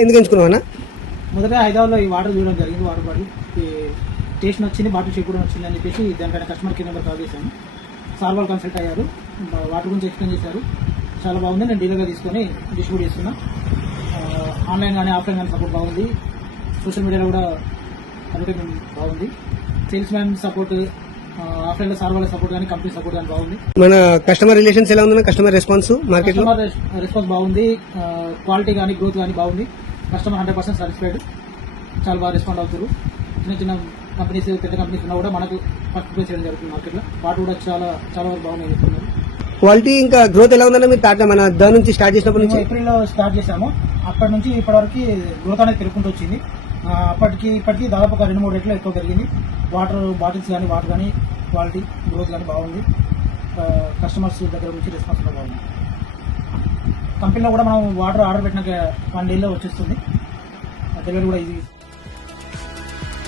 ఎందుకు ఎంచుకున్నావా? మొదట హైదరాబాద్లో ఈ వాటర్ చూడడం జరిగింది. వాటర్ బాటిల్ టేస్ట్ నచ్చింది, బాటిల్ షేప్ కూడా నచ్చింది అని చెప్పేసి దానిపైన కస్టమర్ కేర్ నెంబర్ కాల్ చేశాను. సార్ వాళ్ళు కన్సల్ట్ అయ్యారు, వాటర్ గురించి ఎక్స్ప్లెయిన్ చేశారు. చాలా బాగుంది. నేను డీలర్గా తీసుకొని డిస్ట్రిబ్యూట్ చేస్తున్నా. ఆన్లైన్ కానీ ఆఫ్లైన్ కానీ సపోర్ట్ బాగుంది. సోషల్ మీడియాలో కూడా అడ్వర్టైజ్మెంట్ బాగుంది. సేల్స్ మ్యాన్ సపోర్ట్, ఆఫ్లైన్లో సార్ వాళ్ళ సపోర్ట్ కానీ కంపెనీ సపోర్ట్ కానీ బాగుంది. మన కస్టమర్ రిలేషన్స్ ఎలా ఉంది? కస్టమర్ రెస్పాన్స్ మార్కెట్ లో రెస్పాన్స్ బాగుంది. క్వాలిటీ కానీ గ్రోత్ కానీ బాగుంది. Customer 100% satisfied. చాలా బాగా రెస్పాండ్ అవుతారు. చిన్న చిన్న కంపెనీస్, పెద్ద కంపెనీస్ ఉన్నా కూడా మనకు ఫస్ట్ ప్లేస్ చేయడం జరుగుతుంది మార్కెట్లో. వాటి కూడా చాలా చాలా వరకు బాగున్నాయి చెప్తున్నారు. క్వాలిటీ ఇంకా గ్రోత్ ఎలా ఉందన్న మీరు మన దాని నుంచి స్టార్ట్ చేసినప్పటి నుంచి? ఏప్రిల్లో స్టార్ట్ చేసాము. అప్పటి నుంచి ఇప్పటివరకు గ్రోత్ అనేది పెరుగుకుంటూ వచ్చింది. ఇప్పటికీ దాదాపు ఒక 2-3 రెట్లు ఎక్కువ పెరిగింది. వాటర్ బాటిల్స్ కానీ వాటర్ కానీ క్వాలిటీ గ్రోత్ కానీ బాగుంది. కస్టమర్స్ దగ్గర నుంచి రెస్పాన్స్ కూడా బాగుంది. కంపెనీలో కూడా మనం వాటర్ ఆర్డర్ పెట్టినాక 1 డేలో వచ్చేస్తుంది. డెలివరీ కూడా ఈజీ.